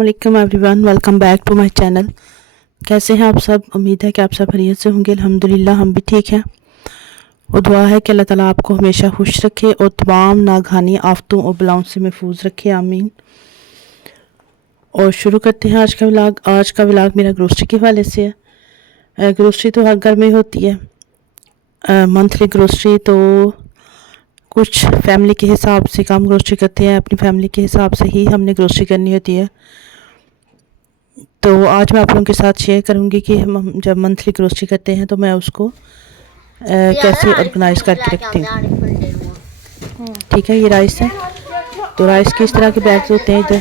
वालेकुम everyone, welcome back to my channel. कैसे हैं आप सब? उम्मीद है कि आप सब खैरियत से होंगे। अल्हम्दुलिल्लाह हम भी ठीक हैं और दुआ है कि अल्लाह ताला आपको हमेशा खुश रखे और तमाम नागहानी आफतों और बलाओं से महफूज रखे, आमीन। और शुरू करते हैं आज का व्लॉग। आज का व्लॉग मेरा ग्रोसरी के हवाले से है। ग्रोसरी तो हर घर में होती है, मंथली ग्रोसरी। तो कुछ फैमिली के हिसाब से कम ग्रोसरी करते हैं, अपनी फैमिली के हिसाब से ही हमने ग्रोसरी करनी होती है। तो आज मैं आप लोगों के साथ शेयर करूंगी कि हम जब मंथली ग्रोसरी करते हैं तो मैं उसको कैसे ऑर्गेनाइज करके रखती हूँ। ठीक है, ये राइस है। तो राइस के इस तरह के बैग्स होते हैं इधर।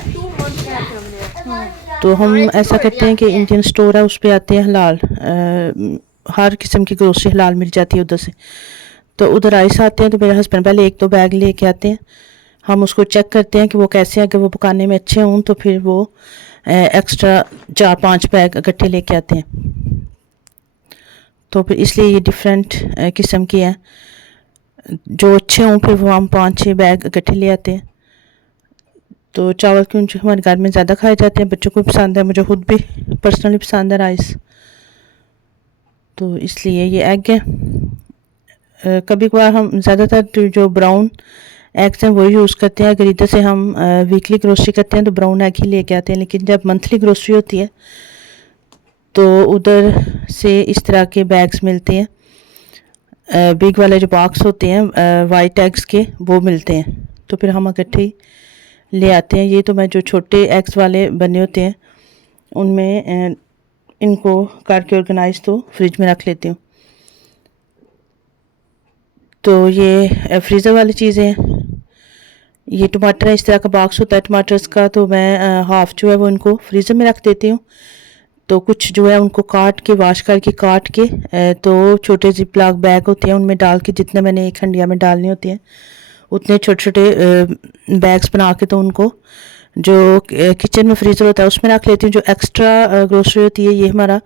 तो हम ऐसा करते हैं कि इंडियन स्टोर है, उस पर आते हैं हलाल, हर किस्म की ग्रोसरी हलाल मिल जाती है उधर से। तो उधर राइस आते हैं तो मेरे हस्बैंड पहले 1-2 बैग लेके आते हैं। हम उसको चेक करते हैं कि वो कैसे हैं, अगर वो पकाने में अच्छे हों तो फिर वो एक्स्ट्रा 4-5 बैग इकट्ठे लेके आते हैं। तो फिर इसलिए ये डिफरेंट किस्म की हैं। जो अच्छे हों फिर वो हम 5-6 बैग इकट्ठे ले आते हैं। तो चावल क्योंकि हमारे घर में ज़्यादा खाए जाते हैं, बच्चों को भी पसंद है, मुझे खुद भी पर्सनली पसंद है राइस। तो इसलिए ये एग है। कभी कभार हम ज़्यादातर जो ब्राउन एग्स हैं वो यूज़ करते हैं। अगर इधर से हम वीकली ग्रोसरी करते हैं तो ब्राउन एग ही लेके आते हैं, लेकिन जब मंथली ग्रोसरी होती है तो उधर से इस तरह के बैग्स मिलते हैं। बिग वाले जो बॉक्स होते हैं वाइट एग्स के, वो मिलते हैं। तो फिर हम इकट्ठे ही ले आते हैं। ये तो मैं जो छोटे एग्स वाले बने होते हैं उनमें इनको करके ऑर्गेनाइज तो फ्रिज में रख लेती हूँ। तो ये फ्रीज़र वाली चीज़ें हैं। ये टमाटर है, इस तरह का बॉक्स होता है टमाटर्स का। तो मैं हाफ़ जो है वो इनको फ्रीज़र में रख देती हूँ। तो कुछ जो है उनको काट के, वॉश करके काट के, तो छोटे जिपलॉक बैग होते हैं उनमें डाल के, जितने मैंने एक हंडिया में डालने होते हैं उतने छोटे छोटे बैग्स बना के, तो उनको जो किचन में फ्रीज़र होता है उसमें रख लेती हूँ। जो एक्स्ट्रा ग्रोसरी होती है, ये हमारा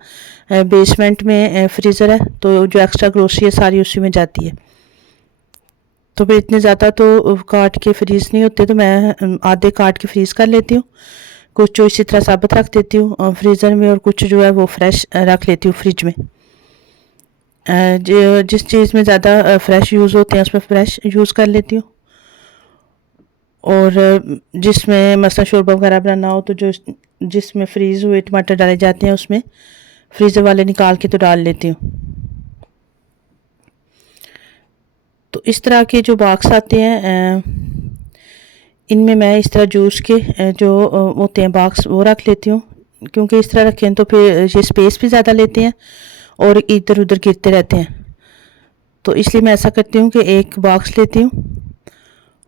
बेसमेंट में फ्रीज़र है, तो जो एक्स्ट्रा ग्रोसरी है सारी उसी में जाती है। तो फिर इतने ज़्यादा तो काट के फ्रीज़ नहीं होते, तो मैं आधे काट के फ्रीज़ कर लेती हूँ। कुछ जो इसी तरह साबुत रख देती हूँ फ्रीज़र में, और कुछ जो है वो फ्रेश रख लेती हूँ फ्रिज में। जो जिस चीज़ में ज़्यादा फ्रेश यूज़ होते हैं उसमें फ्रेश यूज़ कर लेती हूँ। और जिसमें मसला शोरबा वगैरह बनाना हो तो जो जिसमें फ्रीज़ हुए टमाटर डाले जाते हैं उसमें फ्रीज़र वाले निकाल के तो डाल लेती हूँ। तो इस तरह के जो बॉक्स आते हैं इनमें मैं इस तरह जूस के जो होते हैं बॉक्स वो रख लेती हूँ, क्योंकि इस तरह रखें तो फिर ये स्पेस भी ज़्यादा लेते हैं और इधर उधर गिरते रहते हैं। तो इसलिए मैं ऐसा करती हूँ कि एक बॉक्स लेती हूँ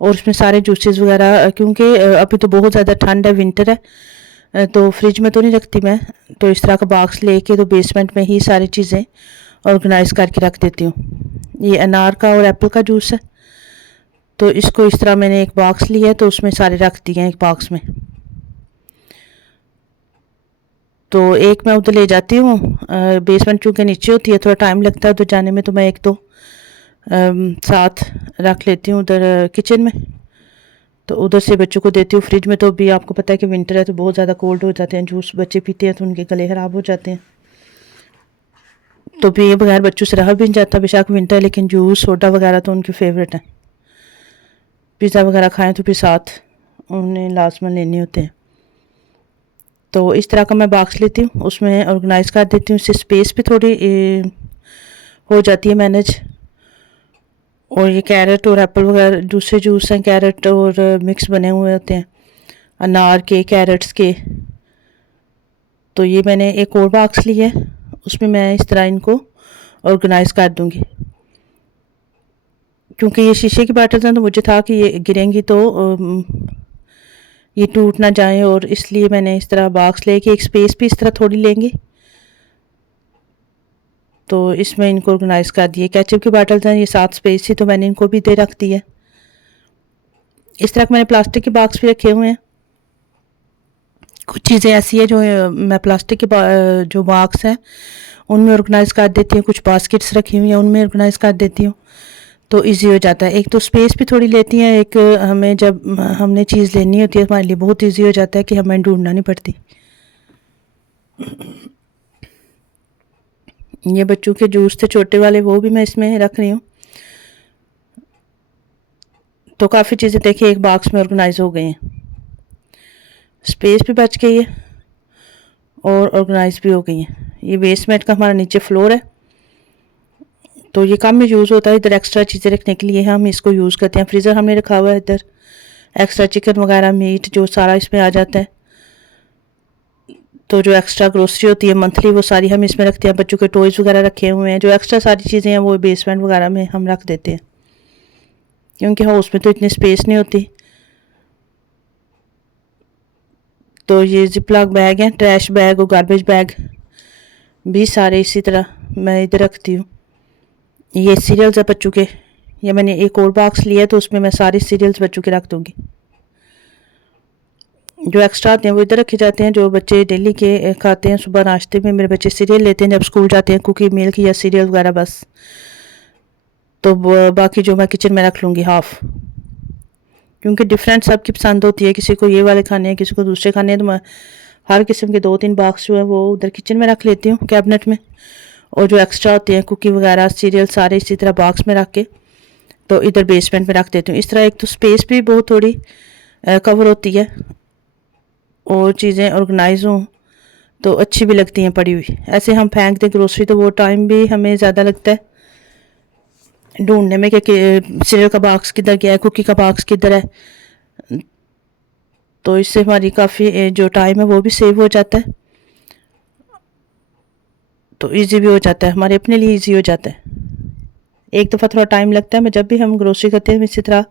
और उसमें सारे जूसेस वगैरह, क्योंकि अभी तो बहुत ज़्यादा ठंड है, विंटर है, तो फ्रिज में तो नहीं रखती मैं। तो इस तरह का बॉक्स लेके तो बेसमेंट में ही सारी चीज़ें ऑर्गेनाइज करके रख देती हूँ। ये अनार का और एप्पल का जूस है। तो इसको इस तरह मैंने एक बॉक्स लिया है तो उसमें सारे रख दिए हैं एक बॉक्स में। तो एक मैं उधर ले जाती हूँ, बेसमेंट चूँकि नीचे होती है, थोड़ा टाइम लगता है उधर जाने में, तो मैं एक तो साथ रख लेती हूँ उधर किचन में। तो उधर से बच्चों को देती हूँ। फ्रिज में तो भी आपको पता है कि विंटर है तो बहुत ज़्यादा कोल्ड हो जाते हैं, जूस बच्चे पीते हैं तो उनके गले ख़राब हो जाते हैं। तो भी ये बगैर बच्चों से रहा भी नहीं जाता, बेशक विंटर है, लेकिन जूस सोडा वगैरह तो उनकी फेवरेट है। पिज़्ज़ा वगैरह खाएं तो फिर साथ उन्हें लाजमन लेने होते हैं। तो इस तरह का मैं बॉक्स लेती हूँ, उसमें ऑर्गेनाइज कर देती हूँ। इससे स्पेस भी थोड़ी हो जाती है मैनेज। और ये कैरेट और एप्पल वगैरह दूसरे जूस हैं, कैरेट और मिक्स बने हुए होते हैं अनार के, कैरेट्स के। तो ये मैंने एक और बॉक्स लिया है, उसमें मैं इस तरह इनको ऑर्गेनाइज कर दूँगी। क्योंकि ये शीशे की बॉटल्स हैं तो मुझे था कि ये गिरेंगी तो ये टूट ना जाए, और इसलिए मैंने इस तरह बॉक्स लेके एक स्पेस भी इस तरह थोड़ी लेंगे तो इसमें इनको ऑर्गेनाइज कर दिए। केचप की बॉटल्स हैं, ये 7 स्पेस थी तो मैंने इनको भी दे रख दिया। इस तरह के मैंने प्लास्टिक के बॉक्स भी रखे हुए हैं। कुछ चीज़ें ऐसी है जो मैं प्लास्टिक के जो बॉक्स हैं उनमें ऑर्गेनाइज कर देती हूँ। कुछ बास्केट्स रखी हुई हैं उनमें ऑर्गेनाइज कर देती हूँ। तो इजी हो जाता है। एक तो स्पेस भी थोड़ी लेती हैं, एक हमें जब हमने चीज़ लेनी होती है हमारे लिए बहुत इजी हो जाता है कि हमें ढूंढना नहीं पड़ती। ये बच्चों के जूस थे छोटे वाले, वो भी मैं इसमें रख रही हूँ। तो काफ़ी चीज़ें देखिए एक बॉक्स में ऑर्गेनाइज हो गई हैं, स्पेस भी बच गई है और ऑर्गेनाइज भी हो गई हैं। ये बेसमेंट का हमारा नीचे फ्लोर है, तो ये कम में यूज़ होता है। इधर एक्स्ट्रा चीज़ें रखने के लिए हम इसको यूज़ करते हैं। फ्रीज़र हमने रखा हुआ है, इधर एक्स्ट्रा चिकन वगैरह मीट जो सारा इसमें आ जाता है। तो जो एक्स्ट्रा ग्रोसरी होती है मंथली वो सारी हम इसमें रखते हैं। बच्चों के टॉयज़ वगैरह रखे हुए हैं, जो एक्स्ट्रा सारी चीज़ें हैं वो बेसमेंट वगैरह में हम रख देते हैं, क्योंकि हाउस में तो इतनी स्पेस नहीं होती। तो ये जिपलॉक बैग है, ट्रैश बैग और गार्बेज बैग भी सारे इसी तरह मैं इधर रखती हूँ। ये सीरियल्स है बच्चों के, ये मैंने एक और बॉक्स लिया तो उसमें मैं सारे सीरियल्स बच्चों के रख दूँगी। जो एक्स्ट्रा आते हैं वो इधर रखे जाते हैं, जो बच्चे डेली के खाते हैं। सुबह नाश्ते में मेरे बच्चे सीरियल लेते हैं जब स्कूल जाते हैं, कुकी मिल्क या सीरियल वगैरह बस। तो बाकी जो मैं किचन में रख लूँगी हाफ़, क्योंकि डिफरेंट सबकी पसंद होती है। किसी को ये वाले खाने हैं, किसी को दूसरे खाने हैं, तो मैं हर किस्म के 2-3 बॉक्स जो है वो उधर किचन में रख लेती हूँ कैबिनेट में। और जो एक्स्ट्रा होते हैं कुकी वगैरह सीरियल सारे इसी तरह बॉक्स में रख के तो इधर बेसमेंट में रख देती हूँ। इस तरह एक तो स्पेस भी बहुत थोड़ी कवर होती है और चीज़ें ऑर्गेनाइज हों तो अच्छी भी लगती हैं पड़ी हुई। ऐसे हम फेंक दें ग्रोसरी तो वो टाइम भी हमें ज़्यादा लगता है ढूंढने में कि सीरियल का बॉक्स किधर गया है, कुकी का बॉक्स किधर है। तो इससे हमारी काफ़ी जो टाइम है वो भी सेव हो जाता है, तो इजी भी हो जाता है, हमारे अपने लिए इजी हो जाता है। एक दफ़ा थोड़ा टाइम लगता है, मैं जब भी हम ग्रोसरी करते हैं इसी तरह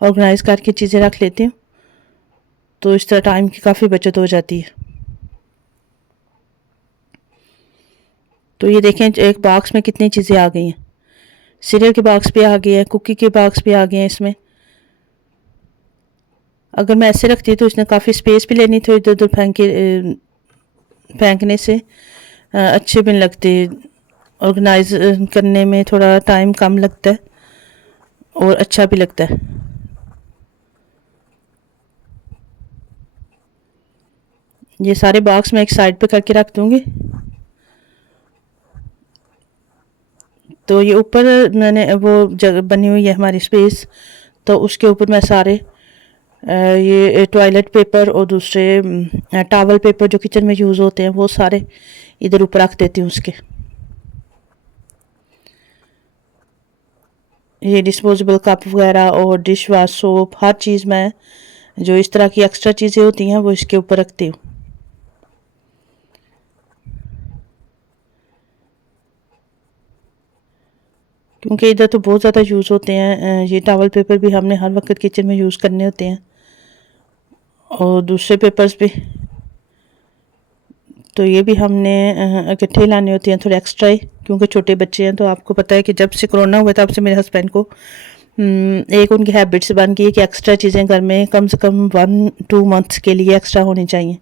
ऑर्गेनाइज करके चीज़ें रख लेती हूँ, तो इस तरह टाइम की काफ़ी बचत हो जाती है। तो ये देखें एक बॉक्स में कितनी चीज़ें आ गई हैं, सीरियल के बॉक्स भी आ गए हैं, कुकी के बॉक्स भी आ गए हैं इसमें। अगर मैं ऐसे रखती तो इसने काफ़ी स्पेस भी लेनी थी, इधर उधर फेंकने से अच्छे भी नहीं लगते। ऑर्गेनाइज करने में थोड़ा टाइम कम लगता है और अच्छा भी लगता है। ये सारे बॉक्स मैं एक साइड पे करके रख दूँगी। तो ये ऊपर मैंने वो जगह बनी हुई है हमारी स्पेस, तो उसके ऊपर मैं सारे ये टॉयलेट पेपर और दूसरे टॉवल पेपर जो किचन में यूज़ होते हैं वो सारे इधर ऊपर रख देती हूँ उसके। ये डिस्पोजेबल कप वगैरह और डिश वाश सोप हर चीज़ मैं जो इस तरह की एक्स्ट्रा चीज़ें होती हैं वो इसके ऊपर रखती हूँ। क्योंकि इधर तो बहुत ज़्यादा यूज़ होते हैं। ये टॉवल पेपर भी हमने हर वक्त किचन में यूज़ करने होते हैं और दूसरे पेपर्स भी, तो ये भी हमने इकट्ठे लाने होते हैं थोड़े एक्स्ट्रा ही, क्योंकि छोटे बच्चे हैं। तो आपको पता है कि जब से कोरोना हुआ तब से मेरे हस्बैंड को एक उनकी हैबिट्स बन गई है कि एक्स्ट्रा चीज़ें घर में कम से कम 1-2 मंथ्स के लिए एक्स्ट्रा होनी चाहिए।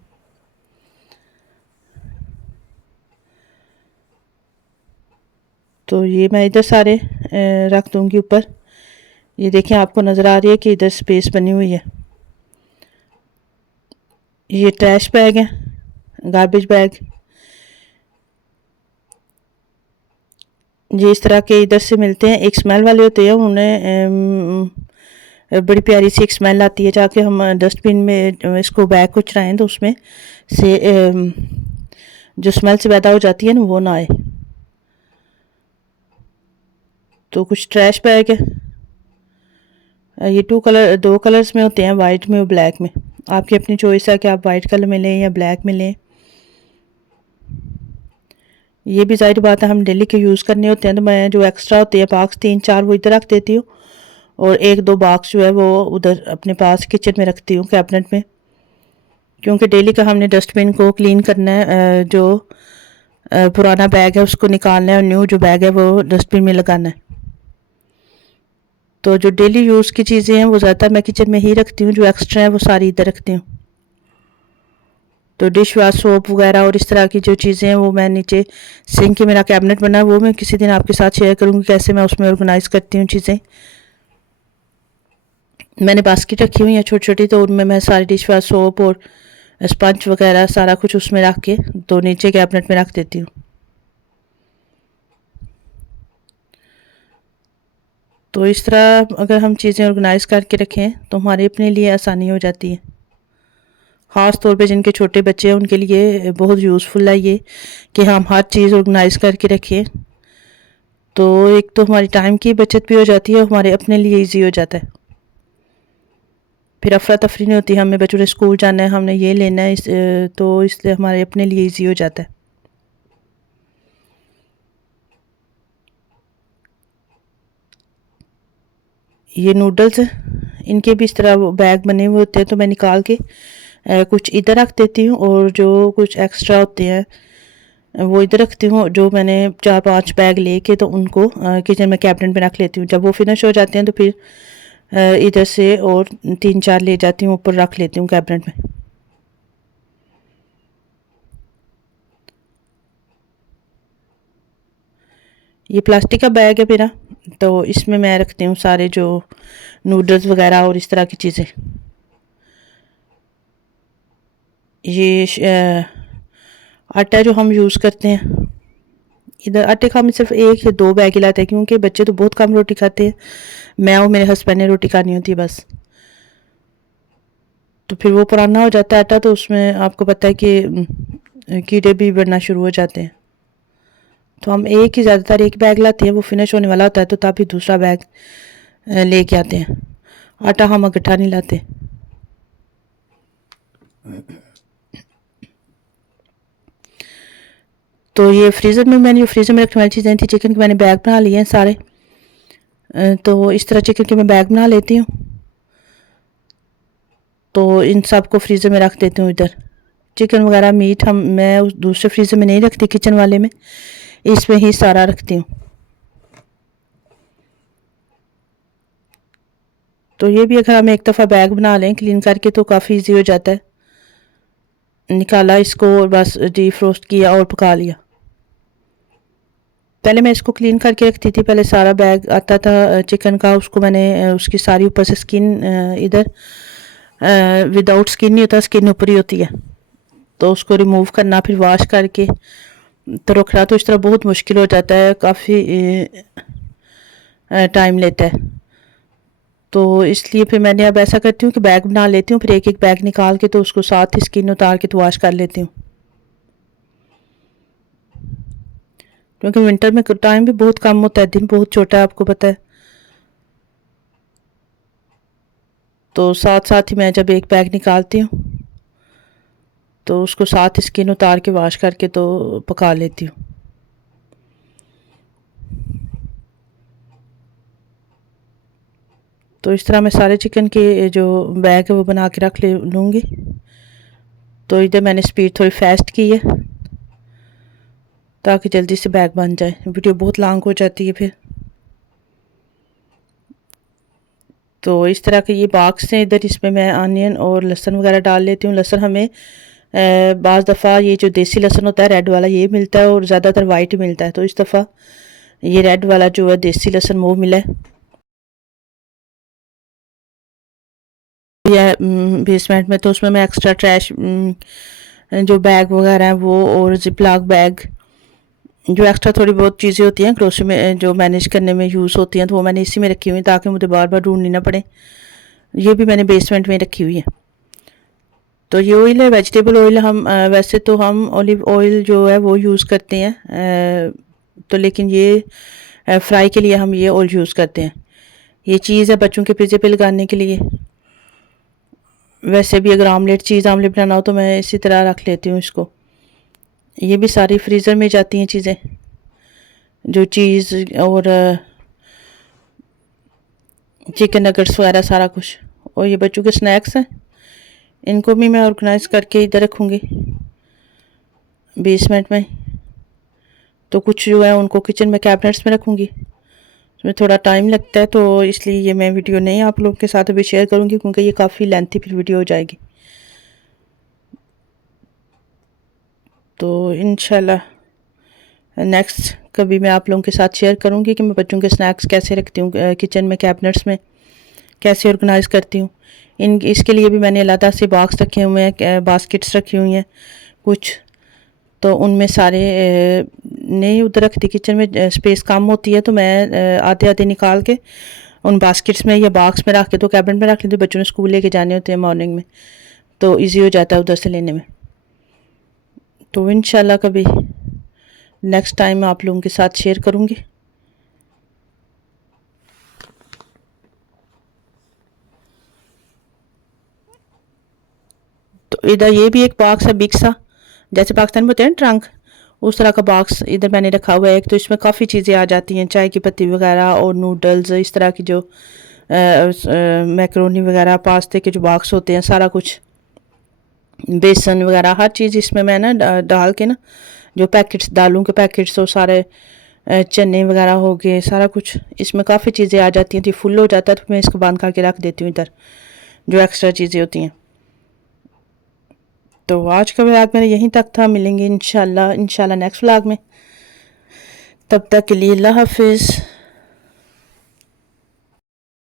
तो ये मैं इधर सारे रख दूँगी ऊपर। ये देखें आपको नज़र आ रही है कि इधर स्पेस बनी हुई है। ये ट्रैश बैग है, गार्बेज बैग। ये इस तरह के इधर से मिलते हैं, एक स्मेल वाले होते हैं, उन्हें बड़ी प्यारी सी एक स्मेल आती है। जाके हम डस्टबिन में इसको बैग को चढ़ाएँ तो उसमें से जो स्मेल से पैदा हो जाती है ना वो ना आए। तो कुछ ट्रैश बैग है, ये 2 कलर्स में होते हैं, वाइट में और ब्लैक में। आपकी अपनी चॉइस है कि आप वाइट कलर में लें या ब्लैक में लें। ये भी ज़ाहिर बात है हम डेली के यूज़ करने होते हैं, तो मैं जो एक्स्ट्रा होते हैं बॉक्स 3-4 वो इधर रख देती हूँ और 1-2 बॉक्स जो है वो उधर अपने पास किचन में रखती हूँ कैबिनेट में, क्योंकि डेली का हमने डस्टबिन को क्लीन करना है। जो पुराना बैग है उसको निकालना है और न्यू जो बैग है वो डस्टबिन में लगाना है। तो जो डेली यूज़ की चीज़ें हैं वो ज़्यादातर मैं किचन में ही रखती हूँ, जो एक्स्ट्रा है वो सारी इधर रखती हूँ। तो डिश वाश सोप वगैरह और इस तरह की जो चीज़ें हैं वो मैं नीचे सिंक के, मेरा कैबिनेट बना है, वो मैं किसी दिन आपके साथ शेयर करूँगी कैसे मैं उसमें ऑर्गेनाइज़ करती हूँ चीज़ें। मैंने बास्केट रखी हुई है छोटी छोटी, तो उनमें मैं सारी डिश वाश सोप और स्पंज वगैरह सारा कुछ उसमें रख के तो नीचे कैबिनेट में रख देती हूँ। तो इस तरह अगर हम चीज़ें ऑर्गेनाइज़ करके रखें तो हमारे अपने लिए आसानी हो जाती है। ख़ास तौर पे जिनके छोटे बच्चे हैं उनके लिए बहुत यूज़फुल है ये कि हम हर चीज़ ऑर्गेनाइज़ करके रखें। तो एक तो हमारी टाइम की बचत भी हो जाती है और हमारे अपने लिए ईजी हो जाता है। फिर अफरा तफरी नहीं होती, हमें बच्चों ने स्कूल जाना है, हमने ये लेना है, तो इसलिए हमारे अपने लिए ईजी हो जाता है। ये नूडल्स इनके भी इस तरह बैग बने हुए होते हैं, तो मैं निकाल के कुछ इधर रख देती हूँ और जो कुछ एक्स्ट्रा होते हैं वो इधर रखती हूँ। जो मैंने 4-5 बैग लेके तो उनको किचन में कैबिनेट में रख लेती हूँ। जब वो फिनिश हो जाते हैं तो फिर इधर से और 3-4 ले जाती हूँ, ऊपर रख लेती हूँ कैबिनेट में। ये प्लास्टिक का बैग है मेरा, तो इसमें मैं रखती हूँ सारे जो नूडल्स वगैरह और इस तरह की चीज़ें। ये आटा जो हम यूज़ करते हैं, इधर आटे का हम सिर्फ 1 या 2 बैग ही लाते हैं क्योंकि बच्चे तो बहुत कम रोटी खाते हैं, मैं और मेरे हस्बैंड ने रोटी खानी होती है बस। तो फिर वो पुराना हो जाता है आटा, तो उसमें आपको पता है कि कीड़े भी बढ़ना शुरू हो जाते हैं। तो हम एक ही ज़्यादातर एक बैग लाते हैं, वो फिनिश होने वाला होता है तो तभी दूसरा बैग लेके आते हैं। आटा हम इकट्ठा नहीं लाते। तो ये फ्रीज़र में मैंने, जो फ्रीज़र में रखने वाली चीज़ें थी, चिकन के मैंने बैग बना लिए हैं सारे। तो इस तरह चिकन के मैं बैग बना लेती हूँ, तो इन सब को फ्रीज़र में रख देती हूँ इधर। चिकन वगैरह मीट मैं उस दूसरे फ्रीज़र में नहीं रखती, किचन वाले में, इसमें ही सारा रखती हूँ। तो ये भी अगर हम एक दफ़ा बैग बना लें क्लीन करके तो काफ़ी इजी हो जाता है। निकाला इसको और बस डीफ्रोस्ट किया और पका लिया। पहले मैं इसको क्लीन करके रखती थी, पहले सारा बैग आता था चिकन का, उसको मैंने उसकी सारी ऊपर से स्किन इधर विदाउट स्किन नहीं होता, स्किन ऊपर ही होती है, तो उसको रिमूव करना फिर वॉश करके तो रखना, तो इस तरह बहुत मुश्किल हो जाता है, काफ़ी टाइम लेता है। तो इसलिए फिर मैंने अब ऐसा करती हूँ कि बैग बना लेती हूँ, फिर एक एक बैग निकाल के तो उसको साथ ही स्किन उतार के तो वॉश कर लेती हूँ, क्योंकि विंटर में टाइम भी बहुत कम होता है, दिन बहुत छोटा है आपको पता है। तो साथ साथ ही मैं जब एक बैग निकालती हूँ तो उसको साथ स्किन उतार के वॉश करके तो पका लेती हूँ। तो इस तरह मैं सारे चिकन के जो बैग है वो बना के रख ले लूँगी। तो इधर मैंने स्पीड थोड़ी फास्ट की है ताकि जल्दी से बैग बन जाए, वीडियो बहुत लॉन्ग हो जाती है फिर। तो इस तरह के ये बॉक्स हैं, इधर इसमें मैं अनियन और लहसुन वगैरह डाल लेती हूँ। लहसुन हमें बाज़ दफ़ा ये जो देसी लहसुन होता है रेड वाला ये मिलता है और ज़्यादातर वाइट मिलता है, तो इस दफ़ा ये रेड वाला जो है देसी लहसुन वो मिला है। या बेसमेंट में, तो उसमें मैं एक्स्ट्रा ट्रैश जो बैग वगैरह हैं वो और जिपलॉक बैग, जो एक्स्ट्रा थोड़ी बहुत चीज़ें होती हैं ग्रोसरी में जो मैनेज करने में यूज़ होती हैं, तो वो मैंने इसी में रखी हुई है ताकि मुझे बार बार ढूंढनी ना पड़े। ये भी मैंने बेसमेंट में रखी हुई है। तो ये ऑयल है वेजिटेबल ऑयल, हम वैसे तो हम ऑलिव ऑयल जो है वो यूज़ करते हैं, तो लेकिन ये फ्राई के लिए हम ये ऑयल यूज़ करते हैं। ये चीज़ है बच्चों के पिज़्ज़े पे लगाने के लिए। वैसे भी अगर चीज़ आमलेट बनाना हो तो मैं इसी तरह रख लेती हूँ इसको। ये भी सारी फ्रीज़र में जाती हैं चीज़ें, जो चीज़ और चिकन नगेट्स वगैरह सारा कुछ। और ये बच्चों के स्नैक्स हैं, इनको भी मैं ऑर्गेनाइज़ करके इधर रखूँगी बेसमेंट में। तो कुछ जो है उनको किचन में कैबिनेट्स में रखूँगी, उसमें थोड़ा टाइम लगता है, तो इसलिए ये मैं वीडियो नहीं आप लोगों के साथ अभी शेयर करूँगी क्योंकि ये काफ़ी लेंथी फिर वीडियो हो जाएगी। तो इंशाल्लाह नेक्स्ट कभी मैं आप लोगों के साथ शेयर करूँगी कि मैं बच्चों के स्नैक्स कैसे रखती हूँ किचन में, कैबिनेट्स में कैसे ऑर्गेनाइज़ करती हूँ। इसके लिए भी मैंने अलग से बॉक्स रखे हुए हैं, बास्केट्स रखी हुई हैं कुछ, तो उनमें सारे नहीं उधर रखती, किचन में स्पेस कम होती है तो मैं आधे आधे निकाल के उन बास्केट्स में या बॉक्स में रख के तो कैबिनेट में रख लेती हूँ। बच्चों ने स्कूल लेके जाने होते हैं मॉर्निंग में, तो इजी हो जाता है उधर से लेने में। तो इंशाल्लाह कभी नेक्स्ट टाइम आप लोगों के साथ शेयर करूँगी। तो इधर ये भी एक बॉक्स है बिग सा, जैसे पाकिस्तान में होते हैं ना ट्रंक, उस तरह का बॉक्स इधर मैंने रखा हुआ है एक। तो इसमें काफ़ी चीज़ें आ जाती हैं, चाय की पत्ती वगैरह और नूडल्स, इस तरह की जो मैकरोनी वगैरह, पास्ते के जो बॉक्स होते हैं, सारा कुछ, बेसन वगैरह हर चीज़ इसमें मैं ना डाल के ना, जो पैकेट्स, दालों के पैकेट्स और सारे चने वगैरह हो गए, सारा कुछ इसमें काफ़ी चीज़ें आ जाती हैं। तो फुल हो जाता है तो मैं इसको बंद करके रख देती हूँ इधर, जो एक्स्ट्रा चीज़ें होती हैं। तो आज का व्लॉग मेरा यहीं तक था, मिलेंगे इंशाल्लाह नेक्स्ट व्लॉग में। तब तक के लिए अल्लाह हाफिज़।